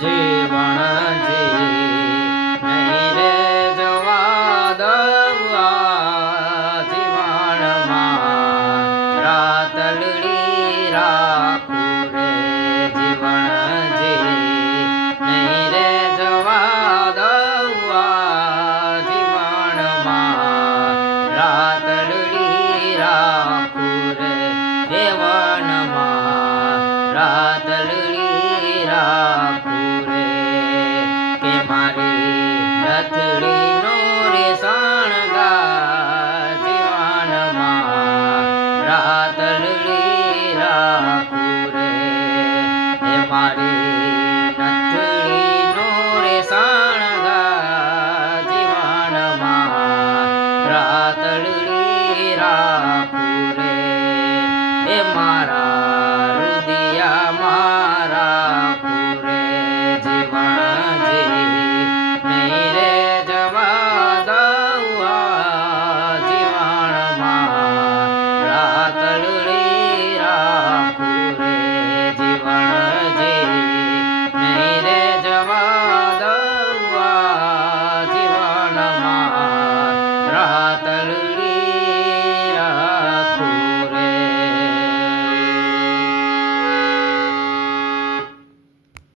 જીવન નહીં રે જવા દઉં આ જીવનમાં રાતલડી રાખું રે જીવન નહીં રે જવા દઉં આ જીવનમાં રાતલડી રાખું રે જીવનમાં રાતલડી રાખું રે કે મારી રથડીનો રે શણગાર જીવનમાં રાતલડી રાખું રે હે મારી નથડીનો રે શણગાર જીવનમાં રાતલડી રાખું રે હે